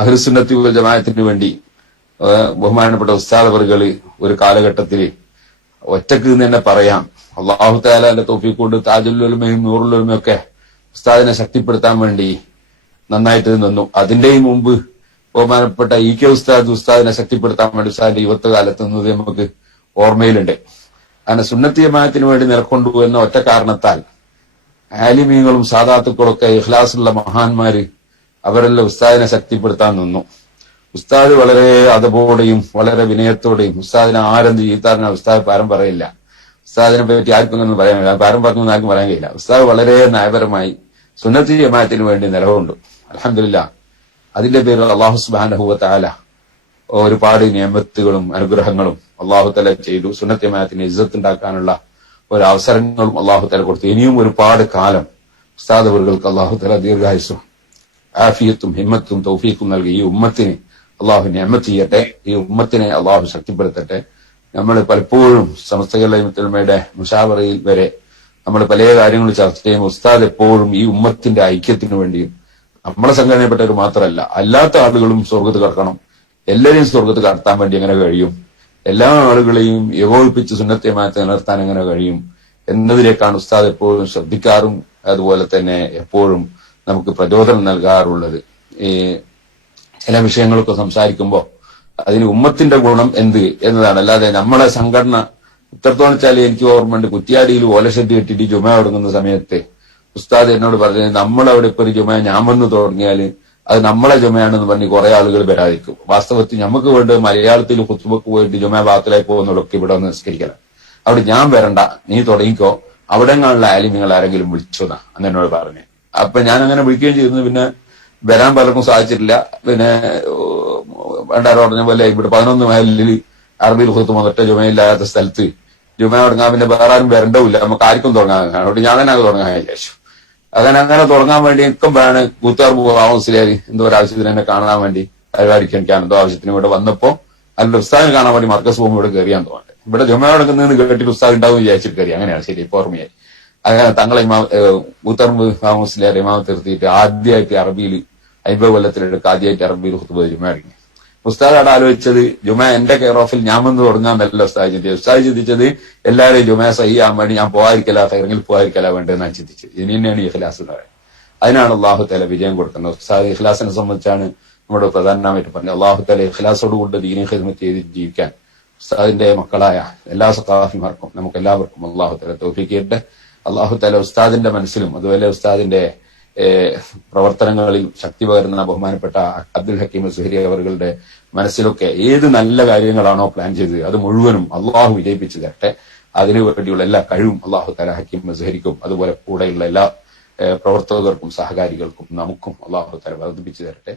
അഹ്ലുസുന്നത്തി വൽ ജമാഅത്തിന് വേണ്ടി ബഹുമാനപ്പെട്ട ഉസ്താദ് അവർകൾ ഒരു കാലഘട്ടത്തിൽ ഒറ്റക്ക് നിന്ന് തന്നെ പറയാം, അള്ളാഹു തആലയുടെ തൗഫീഖ് കൊണ്ട് താജുൽ ഉലമയും നൂറുൽ ഉലമയും ഒക്കെ ഉസ്താദിനെ ശക്തിപ്പെടുത്താൻ വേണ്ടി നന്നായിട്ട് നിന്നു. അതിന്റെയും മുമ്പ് ബഹുമാനപ്പെട്ട കെ ഉസ്താദിനെ ശക്തിപ്പെടുത്താൻ വേണ്ടി ഉസ്താദിന്റെ യുവത്വ കാലത്ത് നിന്നത് നമുക്ക് ഓർമ്മയിലുണ്ട്. അങ്ങനെ സുന്നത്തി ജമാഅത്തിന് വേണ്ടി നിലക്കൊണ്ടു എന്ന ഒറ്റ കാരണത്താൽ ആലിമീങ്ങളും സാദാത്തുക്കളും ഒക്കെ ഇഖ്ലാസുള്ള മഹാന്മാര് അവരെല്ലാം ഉസ്താദിനെ ശക്തിപ്പെടുത്താൻ നിന്നു. ഉസ്താദ് വളരെ അതപോടെയും വളരെ വിനയത്തോടെയും ഉസ്താദിനെ ആരെന്ത് ചെയ്താറിന് ഉസ്താദ് പാരം പറയില്ല. ഉസ്താദിനെ പറ്റി ആർക്കും ഒന്നും പറയാൻ കഴിയില്ല, പാരം പറഞ്ഞു ആർക്കും പറയാൻ കഴിയില്ല. ഉസ്താദ് വളരെ നയപരമായി സുന്നത്തി ജമാഅത്തിന് വേണ്ടി നിലകൊണ്ടു. അൽഹംദുലില്ലാഹ് അതിന്റെ പേരിൽ അല്ലാഹു സുബ്ഹാനഹു വ തആല ഒരുപാട് നിയമത്തുകളും അനുഗ്രഹങ്ങളും അല്ലാഹു തആല ചെയ്തു. സുന്നത്തി ജമാഅത്തിന് ഇസ്സത്ത് ഉണ്ടാക്കാനുള്ള ഒരു അവസരങ്ങളും അല്ലാഹു തആല കൊടുത്തു. ഇനിയും ഒരുപാട് കാലം ഉസ്താദ് അവർക്ക് അല്ലാഹു തആല ദീർഘായുസ്സും ആഫിയത്തും ഹിമ്മത്തും തൗഫീഖും നൽകി ഈ ഉമ്മത്തിന് അല്ലാഹു നിഅമത്ത് ചെയ്യട്ടെ. ഈ ഉമ്മത്തിനെ അല്ലാഹു ശക്തിപ്പെടുത്തട്ടെ. നമ്മൾ പലപ്പോഴും സമസ്ത കേരളയുടെ മുശാവറയിൽ വരെ നമ്മൾ പല കാര്യങ്ങളും ചർച്ച ചെയ്യുമ്പോൾ ഉസ്താദ് എപ്പോഴും ഈ ഉമ്മത്തിന്റെ ഐക്യത്തിന് വേണ്ടിയും നമ്മളെ സംഘടനപ്പെട്ടവർ മാത്രമല്ല അല്ലാത്ത ആളുകളും സ്വർഗത്ത് കടക്കണം, എല്ലാവരെയും സ്വർഗത്ത് കടത്താൻ വേണ്ടി എങ്ങനെ കഴിയും, എല്ലാ ആളുകളെയും ഏകോപിപ്പിച്ച് സുന്നത്തെ ജമാഅത്ത് നിലനിർത്താൻ എങ്ങനെ കഴിയും എന്നതിലേക്കാണ് ഉസ്താദ് എപ്പോഴും ശ്രദ്ധിക്കാറും അതുപോലെ തന്നെ എപ്പോഴും നമുക്ക് പ്രചോദനം നൽകാറുള്ളത്. ഈ ചില വിഷയങ്ങളൊക്കെ സംസാരിക്കുമ്പോൾ അതിന് ഉമ്മത്തിന്റെ ഗുണം എന്ത് എന്നതാണ്, അല്ലാതെ നമ്മളെ സംഘടന ഇത്രത്തോളം വെച്ചാൽ എനിക്ക് ഓർമ്മയുണ്ട്, കുറ്റിയാടിയിൽ ഓലഷെഡ് കെട്ടിട്ട് ജുമ തുടങ്ങുന്ന സമയത്ത് ഉസ്താദ് എന്നോട് പറഞ്ഞത് നമ്മളവിടെ ഇപ്പൊ ഒരു ജുമ ഞാൻ വന്ന് തുടങ്ങിയാൽ അത് നമ്മളെ ജുമയാണെന്ന് പറഞ്ഞ് കുറെ ആളുകൾ വരാതിരിക്കും. വാസ്തവത്തിൽ നമുക്ക് വേണ്ട മലയാളത്തിൽ ഖുത്ബക്ക് പോയിട്ട് ജുമ ബാത്തിലായി പോകുന്നതൊക്കെ ഇവിടെ ഒന്ന് നിസ്കരിക്കണം. അവിടെ ഞാൻ വരണ്ട, നീ തുടങ്ങിക്കോ, അവിടെ നിന്നുള്ള ആലിമ്യങ്ങൾ ആരെങ്കിലും വിളിച്ചോന്നാ അന്ന് എന്നോട് പറഞ്ഞു. അപ്പൊ ഞാൻ അങ്ങനെ വിളിക്കുകയും ചെയ്തിരുന്നു. പിന്നെ വരാൻ പലർക്കും സാധിച്ചിട്ടില്ല. പിന്നെ വേണ്ടാരോ പറഞ്ഞ പോലെ ഇവിടെ 11 മൈലിൽ അറബിയിൽ ഖുത്ബ ഒറ്റ ജുമയില്ലാത്ത സ്ഥലത്ത് ജുമ തുടങ്ങാൻ പിന്നെ വേറെ ആരും വരണ്ടവില്ല, നമുക്ക് ആർക്കും തുടങ്ങാൻ. അതുകൊണ്ട് ഞാൻ തന്നെ അത് തുടങ്ങാൻ വിചാരിച്ചു. അങ്ങനെ തുടങ്ങാൻ വേണ്ടി എനിക്കും വേണം കൂത്തുകാർ മുസ്ലിയാരി എന്തോ ഒരു ആവശ്യത്തിന് എന്നെ കാണാൻ വേണ്ടി പരിപാടിക്ക് എനിക്ക് എന്തോ ആവശ്യത്തിന് ഇവിടെ വന്നപ്പോ അതിന്റെ ഉസ്താദിനെ കാണാൻ വേണ്ടി മർക്കസ് പോകുമ്പോൾ ഇവിടെ കയറിയാൻ തോന്നുന്നത്. ഇവിടെ ജുമ തുടങ്ങുന്നതിന് കേട്ടിട്ട് ഉസ്താദ് ഉണ്ടാവും വിചാരിച്ചിട്ട് കയറി. അങ്ങനെയാണ് ശരി, ഇപ്പൊ ഓർമ്മയായി. അങ്ങനെ തങ്ങളെ കൂത്തുകാർ മുസ്ലിയാർ ഇമാമത്ത് നിർത്തിയിട്ട് ആദ്യമായിട്ട് അറബിയിൽ 50 കൊല്ലത്തിലെടുക്ക് ആദ്യമായിട്ട് അറബിയിൽ ഖുത്ബ ജുമ ഇറങ്ങി. ഉസ്താദ് അവിടെ ആലോചിച്ചത് ജുമ എന്റെ കെയർ ഓഫിൽ ഞാൻ വന്ന് തുടങ്ങാന്നല്ല ഉസ്താദ് ചിന്തിച്ചത്. ഉസ്താദ് ചിന്തിച്ചത് എല്ലാവരെയും ജുമ സഹിയാൻ വേണ്ടി ഞാൻ പോകാതിരിക്കല, ഫൈറിങ്ങിൽ പോകാതിരിക്കല വേണ്ടതെന്നാണ് ചിന്തിച്ചത്. ഇനി തന്നെയാണ് ഇഖ്ലാസ് എന്ന് പറയുന്നത്. അതിനാണ് അള്ളാഹു തആല വിജയം കൊടുക്കുന്നത്. ഉസ്താദ് ഇഖ്ലാസിനെ സംബന്ധിച്ചാണ് നമ്മുടെ പ്രധാനമായിട്ട് പറഞ്ഞത്. അള്ളാഹു തആല ഇഖ്ലാസോടുകൊണ്ട് ദീനി ഖിദ്മത്ത് ചെയ്ത് ജീവിക്കാൻ ഉസ്താദിന്റെ മക്കളായ എല്ലാ സഖാഫിമാർക്കും നമുക്ക് എല്ലാവർക്കും അള്ളാഹു തആല തൗഫീഖ് ചെയ്യട്ടെ. അള്ളാഹു തആല ഉസ്താദിന്റെ മനസ്സിലും അതുപോലെ ഉസ്താദിന്റെ പ്രവർത്തനങ്ങളിൽ ശക്തി പകരുന്ന ബഹുമാനപ്പെട്ട അബ്ദുൽ ഹക്കീം സുഹരി അവരുടെ മനസ്സിലൊക്കെ ഏത് നല്ല കാര്യങ്ങളാണോ പ്ലാൻ ചെയ്തത് അത് മുഴുവനും അള്ളാഹു വിജയിപ്പിച്ചു തരട്ടെ. അതിനു വേണ്ടിയുള്ള എല്ലാ കഴിവും അള്ളാഹു തആല ഹക്കീം സുഹരിക്കും അതുപോലെ കൂടെയുള്ള എല്ലാ പ്രവർത്തകർക്കും സഹകാരികൾക്കും നമുക്കും അള്ളാഹു തആല വർദ്ധിപ്പിച്ചു തരട്ടെ.